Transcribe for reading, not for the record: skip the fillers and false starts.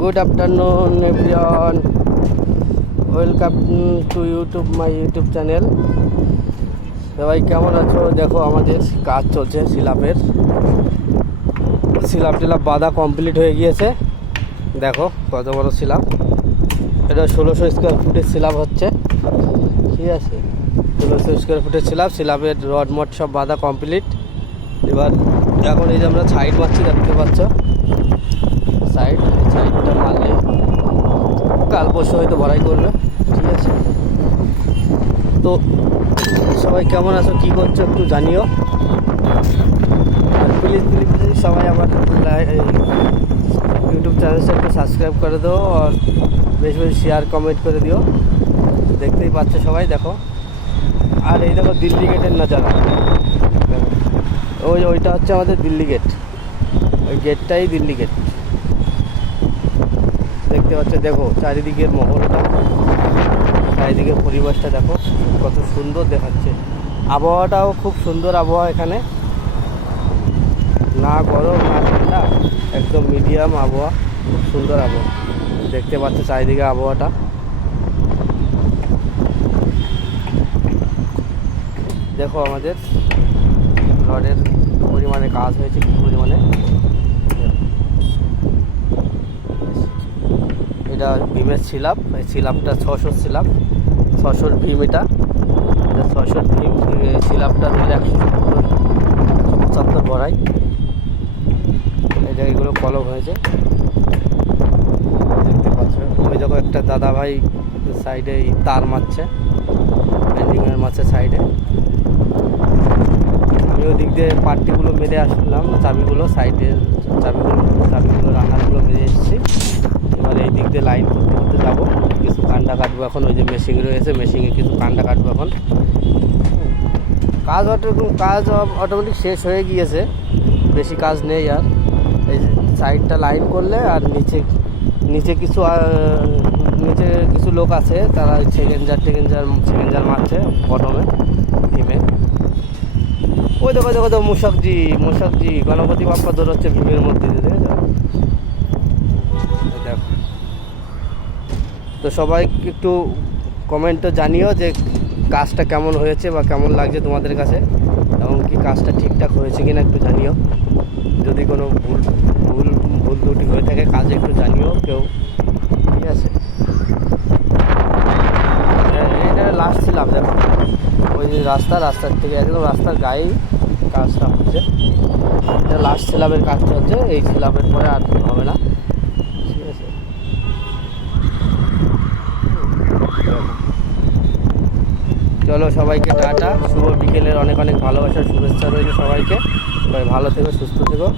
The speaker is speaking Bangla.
Good afternoon everyone, welcome to my YouTube channel. সবাই কেমন আছো? দেখো আমাদের কাজ চলছে সিলাপ টিলাপ বাঁধা কমপ্লিট হয়ে গিয়েছে। দেখো কত বড় সিলাপ, এটা 1600 স্কোয়ার ফুটের সিলাপ হচ্ছে, ঠিক আছে। 1600 স্কোয়ার ফুটের সিলাপের রড মট সব বাঁধা কমপ্লিট। এবার এখন এই যে আমরা সাইড মারছি, দেখতে পাচ্ছ। সাইডটা মারলে কাল পরশু হয়তো ভরাই করবে, ঠিক আছে। তো সবাই কেমন আছো, কী করছো একটু জানিও। আর প্লিজ সবাই আমার ইউটিউব চ্যানেলটা একটু সাবস্ক্রাইব করে দাও আর বেশি বেশি শেয়ার কমেন্ট করে দিও। দেখতেই পাচ্ছ সবাই, দেখো। আর এই দেখো দিল্লি গেটের নজারা, ওইটা হচ্ছে আমাদের দিল্লি গেট, ওই গেটটাই দিল্লি গেট, দেখতে পাচ্ছ। দেখো চারিদিকের মহলটা, চারিদিকের পরিবেশটা দেখো কত সুন্দর দেখাচ্ছে। আবহাওয়াটাও খুব সুন্দর আবহাওয়া এখানে, না গরম না ঠান্ডা, একদম মিডিয়াম আবহাওয়া, খুব সুন্দর আবহাওয়া। দেখতে পাচ্ছ চারিদিকে আবহাওয়াটা। দেখো আমাদের রডের পরিমাণে কাজ হয়েছে, কী পরিমাণে। এটা ভীমের সিলাপ, এই সিলাপটা 600 সিলাপ, 600 ভীম। এটা 600 ভীম সিলাপটা ধরলে 175 ভরাই। এটা এগুলো কলম হয়েছে, দেখতে পাচ্ছ। ওই দেখো একটা দাদা ভাই সাইডে তার মারছে, বেন্ডিংয়ের মারছে সাইডে। আমি ওই দিক দিয়ে পার্টিগুলো মেরে আসলাম, চাবিগুলো সাইডের চাবিগুলো রান্নাগুলো মেরে এসেছি। এবার এই দিক দিয়ে লাইন করতে যাবো, কিছু কান্ডা কাটবো এখন। ওই যে মেশিন রয়েছে, মেশিনে কিছু কান্ডা কাটবো এখন। কাজ অটোমেটিক শেষ হয়ে গিয়েছে, বেশি কাজ নেই আর। এই সাইডটা লাইন করলে আর নিচে কিছু লোক আছে, তারা সেকেন্ডার মারছে বটমে ভীমে। ওই দেখো মুশাকজি গণপতি বাপ্পা দৌড়াচ্ছে ভীমের মধ্যে, দেখেছো? দেখো, তো সবাই একটু কমেন্টে জানিও যে কাজটা কেমন হয়েছে বা কেমন লাগছে তোমাদের কাছে, এবং কি কাজটা ঠিকঠাক হয়েছে কিনা একটু জানিও। যদি কোনো ভুল ত্রুটি হয়ে থাকে কাজে একটু জানিও কেউ, ঠিক আছে। এটা লাস্ট ছিলাম, দেখো ওই যে রাস্তার থেকে একদম রাস্তার গায়েই কাজটা হচ্ছে। এটা লাস্ট সিলাপের কাজটা হচ্ছে, এই সিলাপের পরে আর হবে না, ঠিক আছে। চলো সবাইকে টাটা, শুভ বিকেলের অনেক অনেক ভালোবাসার শুভেচ্ছা রইল সবাইকে। সবাই ভালো থেকো, সুস্থ থেকো।